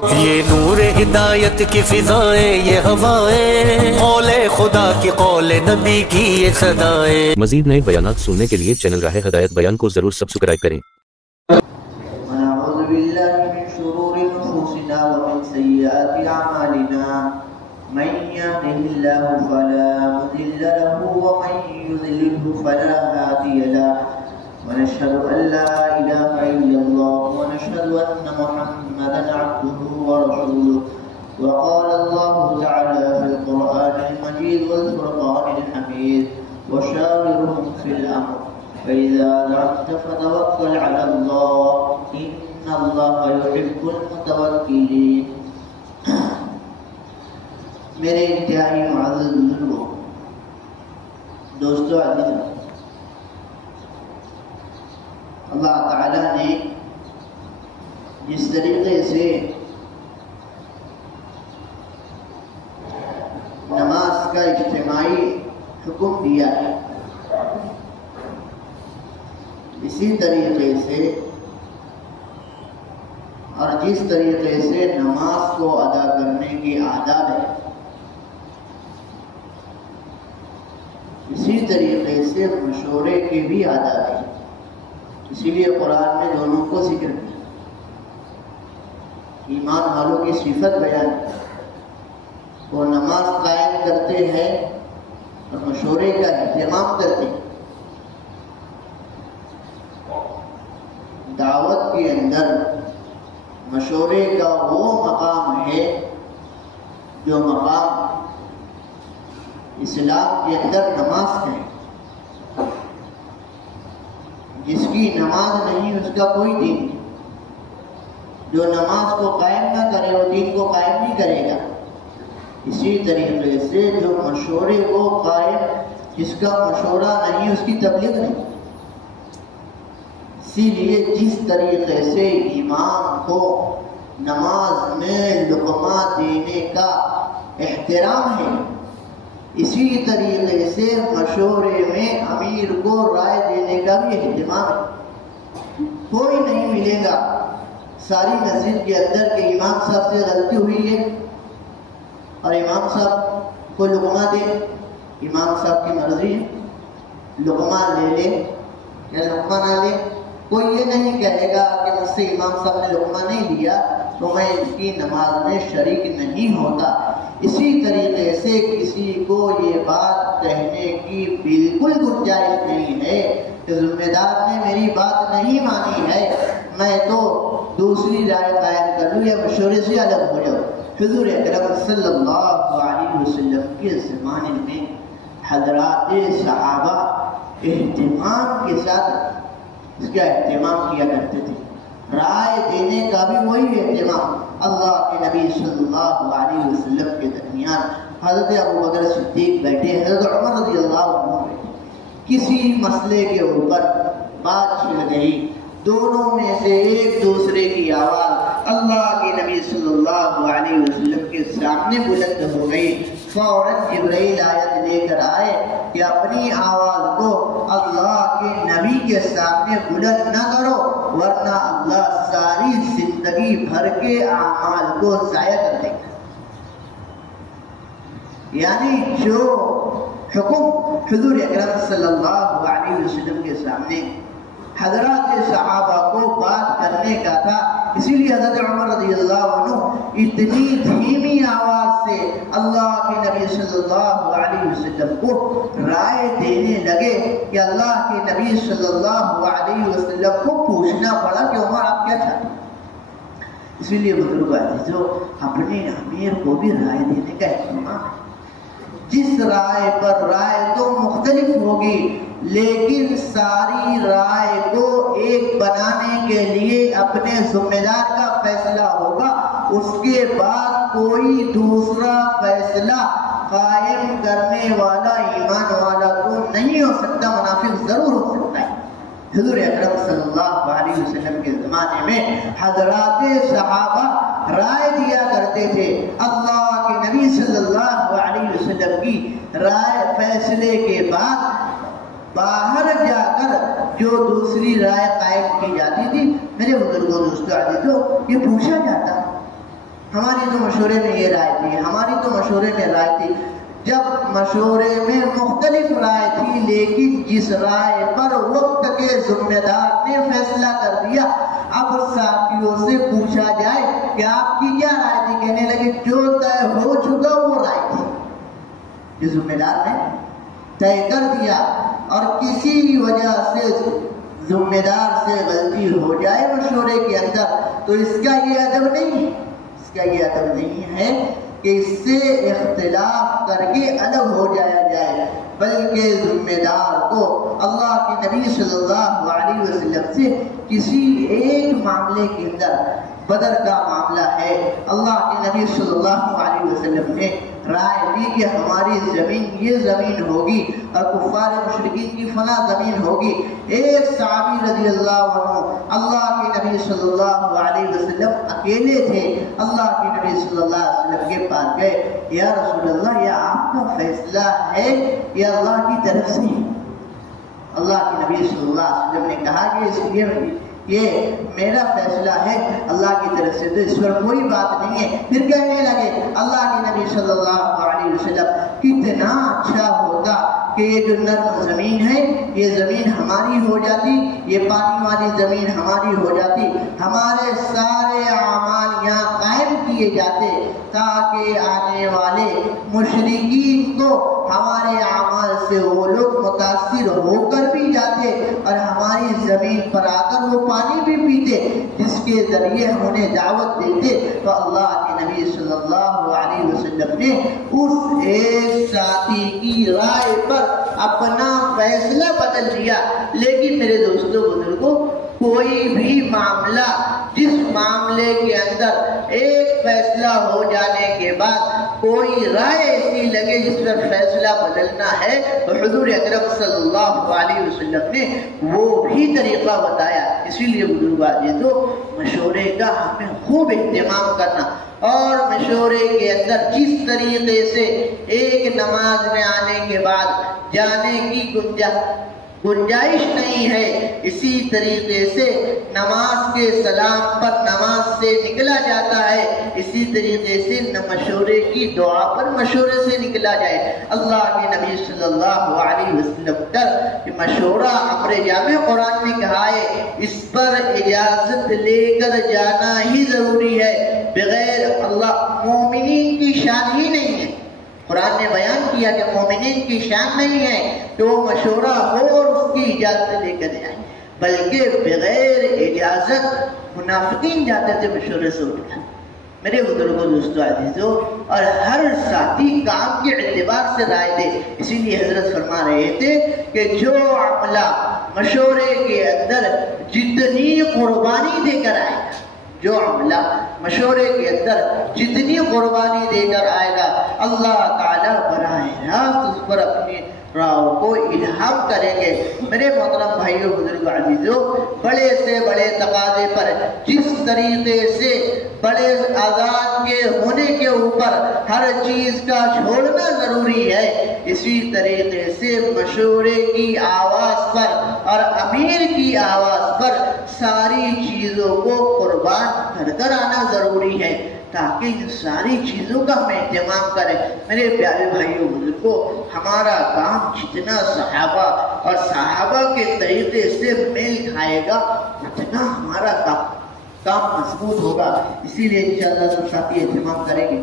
یہ نور ہدایت کی فضائیں، یہ ہوائیں، قول خدا کی، قول نبی کی یہ صدائیں۔ مزید نئے بیانات سننے کے لیے چینل راہ ہدایت بیان کو ضرور سبسکرائب کریں۔ ونعوذ باللہ من شرور انفسنا ومن سیئات اعمالنا، من یهده اللہ فلا مضل له ومن یضلل فلا هادی له، ونشهد أن لا إله إلا الله ونشهد أن محمدا عبده ورسوله. وقال الله تعالى في القرآن المجيد والفرقان الحميد: وشاورهم في الأمر فإذا عزمت فتوكل على الله إن الله يحب المتوكلين. میرے انتہائی معزز بزرگوں، دوستو عزیزوں، اللہ تعالیٰ نے جس طریقے سے نماز کا اجتماعی حکم دیا ہے، اسی طریقے سے اور جس طریقے سے نماز کو ادا کرنے کی آداب ہے، اسی طریقے سے مشورے کے بھی آداب ہے۔ اسی لیے قرآن میں دونوں کو ذکر کیا، ایمان والوں کی صفت بیان کی، وہ نماز قائم کرتے ہیں اور مشورے کا اہتمام کرتے ہیں۔ دعوت کے اندر مشورے کا وہ مقام ہے جو مقام اسلام کے اندر نماز کا ہے۔ جس کی نماز نہیں اس کا کوئی دین نہیں، جو نماز کو قائم نہ کرے وہ دین کو قائم نہیں کرے گا۔ اسی طریقے سے جو مشورے کو قائم، جس کا مشورہ نہیں اس کی تبلیغ نہیں۔ اسی لیے جس طریقے سے امام کو نماز میں لقمہ دینے کا احترام ہے، اسی طریقے سے مشورے میں امیر کو رائے دینے کا بھی اہتمام ہے۔ کوئی نہیں ملے گا ساری مسجد کے اندر کہ امام صاحب سے غلطی ہوئی ہے اور امام صاحب کو لقمہ دے، امام صاحب کی مرضی ہے، لقمہ لے لے یا لقمہ نہ لے۔ کوئی یہ نہیں کہے گا کہ مجھ سے امام صاحب نے لقمہ نہیں لیا تو میں اس کی نماز میں شریک نہیں ہوتا۔ اسی طریقے سے کسی کو یہ بات کہنے کی بالکل گنجائش نہیں ہے کہ ذمہ دار نے میری بات نہیں مانی ہے، میں تو دوسری رائے قائم کر لوں یا مشورے سے الگ ہو جاؤں۔ حضور اکرم صلی اللہ علیہ وسلم کے زمانے میں حضرات صحابہ اہتمام کے ساتھ اس کا اہتمام کیا کرتے تھے، رائے دینے کا بھی وہی اہتمام۔ اللہ کے نبی صلی اللہ علیہ وسلم کے درمیان حضرت ابوبکر صدیق بیٹھے، حضرت عمر رضی اللہ عنہ بیٹھے، کسی مسئلے کے اوپر بات چھڑ گئی، دونوں میں سے ایک دوسرے کی آواز اللہ کے نبی صلی اللہ علیہ وسلم کے سامنے بلند ہو گئی۔ فوراً جبرائیل آیت لے کر آئے کہ اپنی آواز کو اللہ کے نبی کے سامنے بلند نہ کرو ورنہ اللہ ساری زندگی بھر کے اعمال کو ضائع کر دے گا۔ یعنی جو حکم حضور اکرم صلی اللہ علیہ وسلم کے سامنے حضرات صحابہ کو بات کرنے کا تھا، اسی لیے حضرت عمر رضی اللہ عنہ اتنی دھیمی آواز سے اللہ کے نبی صلی اللہ علیہ وسلم کو رائے دینے لگے کہ اللہ کے نبی صلی اللہ علیہ وسلم کو پوچھنا پڑا کہ عمر آپ کیا چاہتے ہیں۔ اسی لیے بزرگ عزیزو، اپنے امیر کو بھی رائے دینے کا اہتمام ہے۔ جس رائے پر رائے تو مختلف ہوگی لیکن ساری رائے کو ایک بنانے کے لیے اپنے ذمہ دار کا فیصلہ ہوگا، اس کے بعد کوئی دوسرا فیصلہ قائم کرنے والا ایمان والا تو نہیں ہو سکتا، منافق ضرور ہو سکتا ہے۔ حضور اکرم صلی اللہ علیہ وسلم کے زمانے میں حضرات صحابہ رائے دیا کرتے تھے، اللہ کے نبی صلی اللہ علیہ وسلم کی رائے فیصلے کے بعد باہر جا کر جو دوسری رائے قائم کی جاتی تھی، میرے بزرگوں دوستوں عزیزوں، یہ پوچھا جاتا ہماری تو مشورے میں یہ رائے تھی، ہماری تو مشورے میں رائے تھی۔ جب مشورے میں مختلف رائے تھی، لیکن جس رائے پر وقت کے ذمہ دار نے فیصلہ کر دیا، اب ساتھیوں سے پوچھا جائے کہ آپ کی کیا رائے تھی، کہنے لگے جو طے ہو چکا وہ رائے تھی۔ جو ذمہ دار نے طے کر دیا اور کسی وجہ سے ذمہ دار سے غلطی ہو جائے مشورے کے اندر، تو اس کا یہ ادب نہیں، اس کا یہ ادب نہیں ہے کہ اس سے اختلاف کر کے الگ ہو جایا جائے، بلکہ ذمہ دار کو اللہ کے نبی صلی اللہ علیہ وسلم سے کسی ایک معاملے کے اندر، بدر کا معاملہ ہے، اللہ کے نبی صلی اللہ علیہ وسلم نے رائے دی کہ ہماری زمین یہ زمین ہوگی اور کفار مشرکین کی فلاں زمین ہوگی۔ ایک صحابی رضی اللہ عنہ اللہ کے نبی صلی اللہ علیہ وسلم اکیلے تھے، اللہ کے نبی صلی اللہ علیہ وسلم کے پاس گئے، یا رسول اللہ یہ آپ کا فیصلہ ہے یا اللہ کی طرف سے؟ اللہ کے نبی صلی اللہ علیہ وسلم نے کہا کہ اس لیے یہ میرا فیصلہ ہے اللہ کی طرف سے، تو اس پر کوئی بات نہیں ہے۔ پھر کہنے لگے اللہ کے نبی صلی اللہ علیہ وسلم کتنا اچھا ہوتا کہ یہ جو نرم زمین ہے یہ زمین ہماری ہو جاتی، یہ پانی والی زمین ہماری ہو جاتی، ہمارے سارے اعمال یہاں قائم کیے جاتے تاکہ آنے والے مشرکین کو ہمارے اعمال سے وہ لوگ متاثر ہو کر بھی جاتے اور ہماری زمین پر آ کر وہ پانی بھی پیتے، جس کے ذریعے ہم انہیں دعوت دیتے۔ تو اللہ کے نبی صلی اللہ علیہ وسلم نے اس ایک ساتھی کی رائے پر اپنا فیصلہ بدل دیا۔ لیکن میرے دوستوں بزرگوں، کوئی بھی معاملہ جس معاملے کے اندر ایک فیصلہ ہو جانے کے بعد کوئی رائے ایسی لگے جس پر فیصلہ بدلنا ہے، تو حضور اکرم صلی اللہ علیہ وسلم نے وہ بھی طریقہ بتایا۔ اسی لیے بزرگان تو مشورے کا ہمیں خوب اہتمام کرنا، اور مشورے کے اندر جس طریقے سے ایک نماز میں آنے کے بعد جانے کی گنجائش نہیں ہے، اسی طریقے سے نماز کے سلام پر نماز سے نکلا جاتا ہے، اسی طریقے سے مشورے کی دعا پر مشورے سے نکلا جائے۔ اللہ کے نبی صلی اللہ علیہ وسلم کہ مشورہ امر جامع قرآن میں کہا ہے، اس پر اجازت لے کر جانا ہی ضروری ہے، بغیر اللہ مومنین کی شان ہی نہیں ہے۔ قرآن نے بیان کیا کہ مومنین کی شان نہیں ہے کہ وہ مشورہ ہو اور اس کی اجازت لے کر جائیں، بلکہ بغیر اجازت منافقین جاتے تھے مشورے سے اٹھ کر۔ میرے بزرگوں، دوستوں، عزیزوں، اور ہر ساتھی کام کے اعتبار سے رائے دے۔ اسی لیے حضرت فرما رہے تھے کہ جو عملہ مشورے کے اندر جتنی قربانی دے کر آئے گا، جو عملہ مشورے کے اندر جتنی قربانی دے کر آئے گا، اللہ تعالیٰ براہ راست اس پر اپنی راہوں کو الہام کریں گے۔ میرے محترم بھائیوں، بزرگوں، عزیزوں، بڑے سے بڑے تقاضے پر جس طریقے سے بڑے آزاد کے ہونے کے اوپر ہر چیز کا چھوڑنا ضروری ہے، اسی طریقے سے مشورے کی آواز پر اور امیر کی آواز پر ساری چیزوں کو قربان کر آنا ضروری ہے، تاکہ ان ساری چیزوں کا ہم اہتمام کریں۔ میرے پیارے بھائیوں، بزرگوں، ہمارا کام جتنا صحابہ اور صحابہ کے طریقے سے میل کھائے گا اتنا ہمارا کام مضبوط ہوگا۔ اسی لیے انشاءاللہ سب ساتھی اہتمام کریں گے۔